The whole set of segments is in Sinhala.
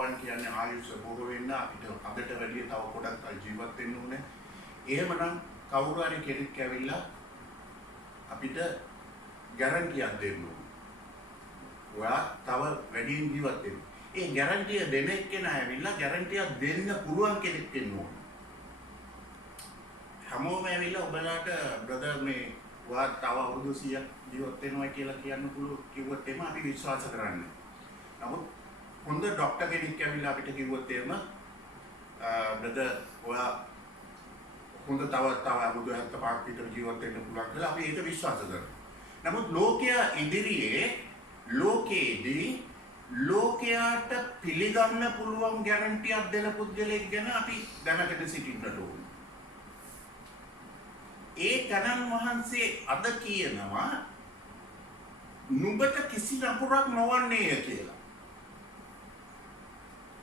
සෝවාන් කියන්නේ ආයුෂ බොහෝ වෙන්න අපිට අදට වැඩිය තව පොඩක් ජීවත් වෙන්න ඕනේ. එහෙමනම් කවුරු හරි කෙනෙක් ඇවිල්ලා අපිට ගැරන්ටියක් දෙන්න ඕනේ. ඔයා තව වැඩියෙන් ජීවත් වෙන්න. ඒ ගැරන්ටිය දෙන එක්කෙනා ඇවිල්ලා ගැරන්ටියක් දෙන්න පුළුවන් කෙනෙක් වෙන්න ඕනේ. හැමෝම ඇවිල්ලා ඔබලාට බ්‍රදර් මේ ඔයා තව අවුරුදු 100ක් ජීවත් වෙනවා කියලා කියන්න පුළුවන් කිව්වොත් එම අපි විශ්වාස කරන්නේ. නමුත් හොඳ ડોක්ටර් කෙනෙක් ඇවිල්ලා අපිට කිව්වොත් එම බ්‍රදර් ඔයා හොඳ තව අවුරුදු 75ක් විතර ජීවත් වෙන්න පුළුවන් කියලා අපි ඒක විශ්වාස කරනවා. නමුත් ලෝකයා ඉදිරියේ ලෝකයේදී ලෝකයාට පිළිගන්න පුළුවන් ගැරන්ටියක් දෙන පුද්ගලයෙක් ගැන අපි දැනගෙන සිටින්නට ඕනේ. ඒ තනන් වහන්සේ අද කියනවා නුඹට කිසි නපුරක් නොවන්නේය කියලා.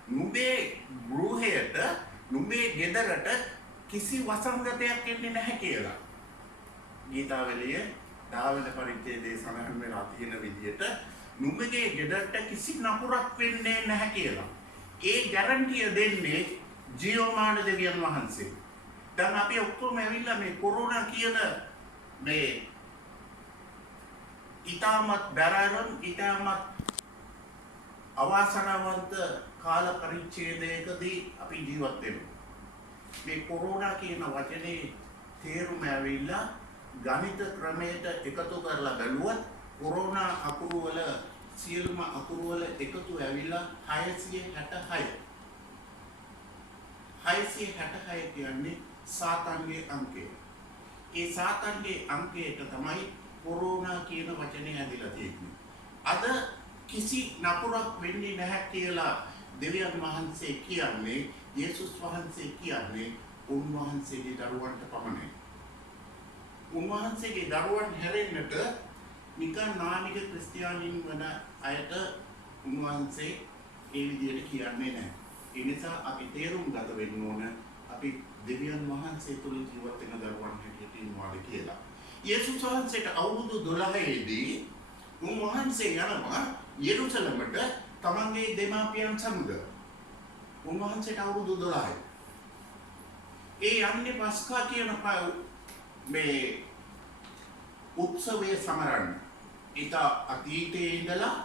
නුඹේ ගෘහයට නුඹේ ගෙදරට කිසි වසංගතයක් එන්නේ නැහැ කියලා. ගීතාවලියේ 10 වෙනි පරිච්ඡේදයේ සඳහන් වෙලා තියෙන විදිහට නුඹගේ ගෙදරට කිසි නපුරක් වෙන්නේ නැහැ කියලා. ඒ ගැරන්ටිය දෙන්නේ ජීවමාන දෙවියන් වහන්සේ. දැන් අපි ඔක්කොම ඇවිල්ලා මේ කොරෝනා කියන මේ ඊටමත් බැරෑරුම් ඊටමත් අවාසනාවන්ත කාල පරිච්ඡේදයකදී අපි ජීවත් වෙනවා. මේ කොරෝනා කියන වචනේ තේරුම ඇවිල්ලා ගණිත ක්‍රමයට එකතු කරලා බැලුවොත් කොරෝනා අකුරු වල සියලුම අකුරු වල එකතු ඇවිල්ලා 666. 666 කියන්නේ සාතන්ගේ අංකය. ඒ සාතන්ගේ අංකයට තමයි කොරෝනා කියන වචනේ ඇදලා තියෙන්නේ. අද කිසි නපුරක් වෙන්නේ නැහැ කියලා දෙවියන් වහන්සේ කියන්නේ, යේසුස් වහන්සේ කියන්නේ උන්වහන්සේගේ දරුවන්ට පමණයි. උන්වහන්සේගේ දරුවන් හැරෙන්නට නිකන් නාමික ක්‍රිස්තියානීන් වන අයට උන්වහන්සේ ඒ විදිහට කියන්නේ නැහැ. ඒ නිසා අපි තේරුම් ගත වෙන්න ඕන අපි දෙවියන් වහන්සේ තුල ජීවත් වෙන දරුවන් හැටියට ඉන්නවාද කියලා. යේසුස් වහන්සේට අවුරුදු 12 දී උන්වහන්සේ යනවා යෙරුසලමට තමන්ගේ දෙමාපියන් සමග. උන්වහන්සේට අවුරුදු 12යි. ඒ යන්නේ පස්කා කියන මේ උත්සවය සමරන්න. ඊට අතීතයේ ඉඳලා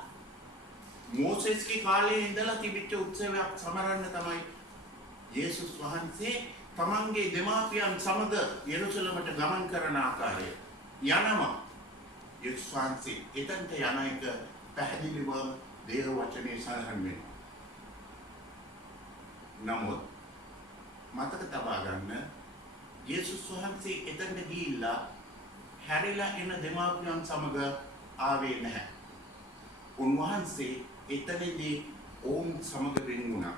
මෝසෙස්ගේ කාලේ ඉඳලා තිබිච්ච උත්සවයක් සමරන්න තමයි යේසුස් වහන්සේ තමන්ගේ දෙමාපියන් සමග යෙරුසලමට ගමන් කරන ආකාරය. යනවා යේසුස් වහන්සේ එතනට යන එක පැහැදිලිව දේව වචනේ සඳහන් වෙනවා. නමුත් මතක තබා ගන්න යේසුස් වහන්සේ එතනට ගිහිල්ලා හැරිලා එන දෙමාපියන් සමග ආවේ නැහැ. උන්වහන්සේ එතනදී ඔවුන් සමග වෙන් වුණා.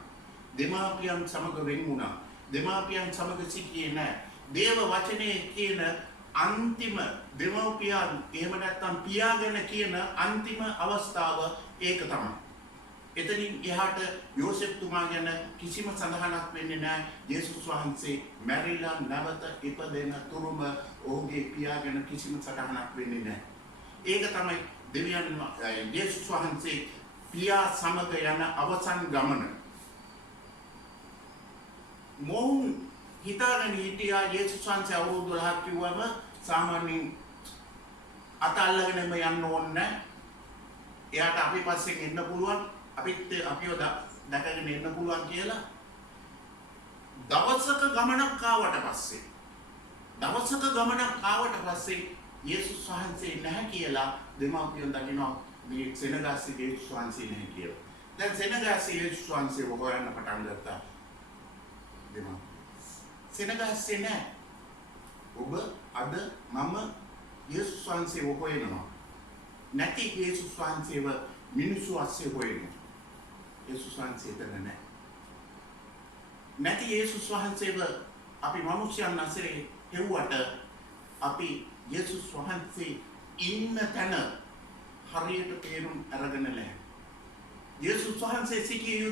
දෙමාපියන් සමග වෙන් වුණා. දෙමාපියන් සමග සිටියේ නැහැ. දේව වචනේ කියන අන්තිම දෙමාපියන් එහෙම නැත්නම් පියාගෙන කියන අන්තිම අවස්ථාව ඒක තමයි. එතනින් එහාට යෝසෙෆ් තුමා ගැන කිසිම සඳහනක් වෙන්නේ නැහැ. යේසුස් වහන්සේ මැරිලා නැවත ඉපදෙන තුරුම ඔහුගේ පියා ගැන කිසිම සඳහනක් වෙන්නේ නැහැ. ඒක තමයි දෙවියන් යේසුස් වහන්සේ පියා සමග යන අවසන් ගමන. මොවුන් හිතාගෙන හිටියා යේසුස් වහන්සේ අවුරුදු 12ක් කිව්වම සාමාන්‍යයෙන් අත අල්ලගෙනම යන්න ඕනේ. එයාට අපි පස්සෙන් එන්න පුළුවන්. අපිව දැකගෙන එන්න පුළුවන් කියලා දවසක ගමනක් ආවට පස්සේ යේසුස් වහන්සේ නැහැ කියලා දෙමාපියන් දකිනවා මේ සෙනගාස්සේ යේසුස් වහන්සේ නැහැ කියලා. දැන් සෙනගාස්සේ යේසුස් වහන්සේ හොයන්න පටන් ගත්තා. සෙනගාස්සේ නැහැ. ඔබ අද මම යේසුස් වහන්සේ හොයනවා. නැති යේසුස් වහන්සේව මිනිස්සු අස්සේ හොයනවා. යේසුස් වහන්සේ එතන නැහැ. නැති යේසුස් වහන්සේව අපි මිනිස්යන් අස්සේ හෙව්වට අපි යේසුස් වහන්සේ ඉන්න තැන හරියට තේරුම් අරගෙන නැහැ. යේසුස් වහන්සේ සිටියේ